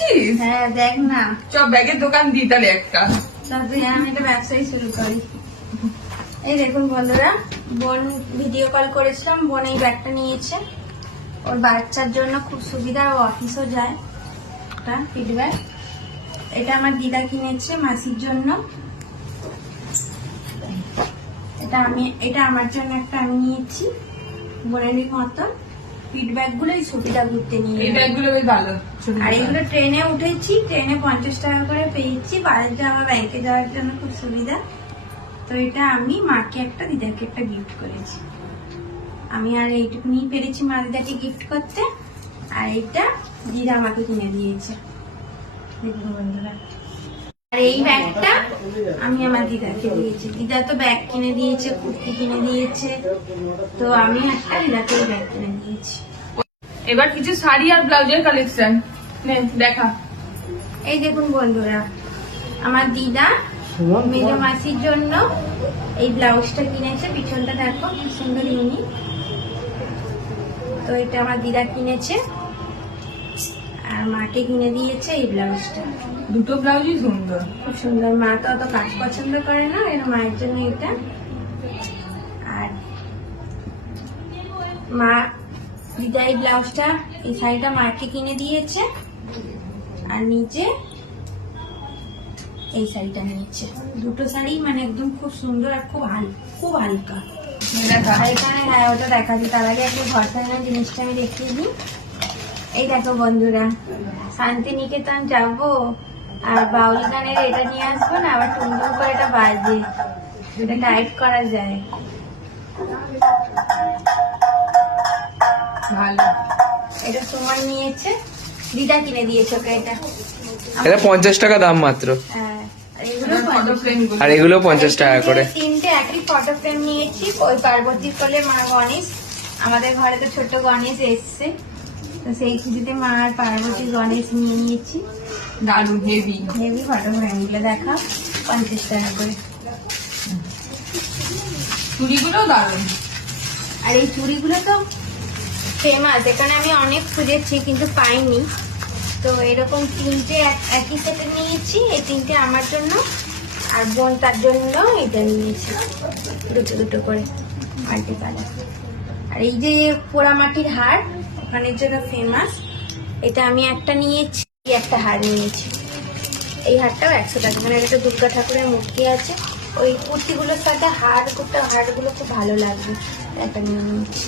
করছিস? হ্যাঁ দেখ না, সব ব্যাগের দোকান দিই তাহলে একটা। তারপরে আমি একটা ব্যবসায়ী শুরু করি। এই দেখুন বন্ধুরা, বোন ভিডিও কল করেছিলাম, বোন এই ব্যাগটা নিয়েছে, ওর বাচ্চার জন্য খুব সুবিধা, ও অফিসও যায়। একটা ফিডব্যাগ, এটা আমার দিদা কিনেছে মাসির জন্য, এটা আমার জন্য একটা আমি নিয়েছি বোনেরই মতো। ফিডব্যাগ গুলো এই সুবিধা ঘুরতে নিয়ে, এই ব্যাগগুলো বেশ ভালো। আর এগুলো ট্রেনে উঠেছি, ট্রেনে 50 টাকা করে পেয়েছি, বাড়িতে আমার ব্যাংকে যাওয়ার জন্য খুব সুবিধা। তো এটা আমি মাকে একটা, দিদাকে একটা গিফট করেছি। আমি আর এইটুকু নিয়ে পেরেছি মা দিদাকে গিফট করতে, আর এটা দিদা আমাকে কিনে দিয়েছে। দেখুন বন্ধুরা, আর এই ব্যাগটা আমি আমার দিদাকে দিয়েছি। দিদা তো ব্যাগ কিনে দিয়েছে, কুর্তি কিনে দিয়েছে, তো আমি একটা দিদাকে ব্যাগ কিনে দিয়েছি। এবার কিছু শাড়ি আর ব্লাউজের কালেকশন নে দেখা। এই দেখুন বন্ধুরা, আমার দিদা মেজো মাসির জন্য এই ব্লাউজটা কিনেছে, পিছনটা দেখো কি সুন্দর ইউনিক। তো এটা আমার দিদা কিনেছে, আর মাকে কিনে দিয়েছে এই ব্লাউজটা। দুটো ব্লাউজই সুন্দর, খুব সুন্দর। মা তো অত কাজ পছন্দ করে না, এর মায়ের জন্য এটা। আর মা, দিদা এই ব্লাউজটা, এই শাড়িটা মাকে কিনে দিয়েছে, আর নিচে এই শাড়িটা নিয়েছে। দুটো শাড়ি মানে একদম খুব সুন্দর আর খুব হালকা। দেখা। আর এখানে হ্যাঁ ওটা দেখাচ্ছি, তার আগে একটা ঘর সাজানোর জিনিসটা আমি দেখিয়ে দিই। এই দেখো বন্ধুরা, শান্তিনিকেতন যাবো আর বাউল গানের এটা নিয়ে আসবো না, আবার টুনটুন করে এটা বাজে, এটা টাইট করা যায়। ভালো। এটা সুমন নিয়েছে, দিদা কিনে দিয়েছে ওকে এটা। এটা 50 টাকা দাম মাত্র, হ্যাঁ, আর এগুলো ফটো ফ্রেম আর এগুলো 50 টাকা করে। তিনটে একই ফটো ফ্রেম নিয়েছি। ওই পার্বতীর কোলে মা গণেশ, আমাদের ঘরে তো ছোট গণেশ এসছে, তো সেই খুঁজিতে মা আর পার্বতী গণেশ নিয়ে নিয়েছি। দারুন হেভি। হেভি ফটো ফ্রেম গুলো দেখা, 50 টাকা করে। চুড়িগুলো দারুন। আর এই চুড়িগুলো তো ফেমাস, এখানে আমি অনেক খুঁজেছি কিন্তু পাইনি। তো এরকম তিনটে একই সেটে নিয়েছি, এই তিনটে আমার জন্য, আর বোন তার জন্য এটা নিয়েছি, দুটো দুটো করে মাল্টি কালার। আর এই যে পোড়ামাটির হার ওখানের জন্য ফেমাস, এটা আমি একটা নিয়েছি, একটা হার নিয়েছি। এই হারটাও 100 টাকা, মানে একটা দুর্গা ঠাকুরের মূর্তি আছে। ওই কুর্তিগুলোর সাথে হারগুলো খুব ভালো লাগবে, একটা নিয়ে নিয়েছি।